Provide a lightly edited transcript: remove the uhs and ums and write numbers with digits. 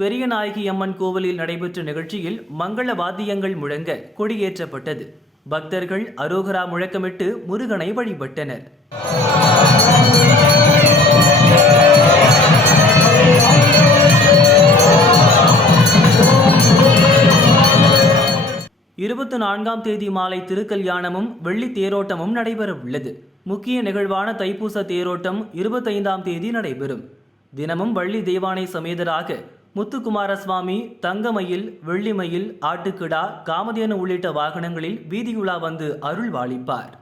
பெரியநாயகி அம்மன் கோவிலில் நடைபெற்ற நிகழ்ச்சியில் மங்கள வாத்தியங்கள் முழங்க கொடியேற்றப்பட்டது. பக்தர்கள் அரோகரா முழக்கமிட்டு முருகனை வழிபட்டனர். 24ஆம் தேதி மாலை திருக்கல்யாணமும் வெள்ளி தேரோட்டமும் நடைபெற உள்ளது. முக்கிய நிகழ்வான தைப்பூச தேரோட்டம் 25ஆம் தேதி நடைபெறும். தினமும் வள்ளி தெய்வானை சமேதராக முத்துக்குமாரசுவாமி தங்கமயில், வெள்ளிமயில், ஆட்டுக்கிடா, காமதேனு உள்ளிட்ட வாகனங்களில் வீதியுலா வந்து அருள்வாளிப்பார்.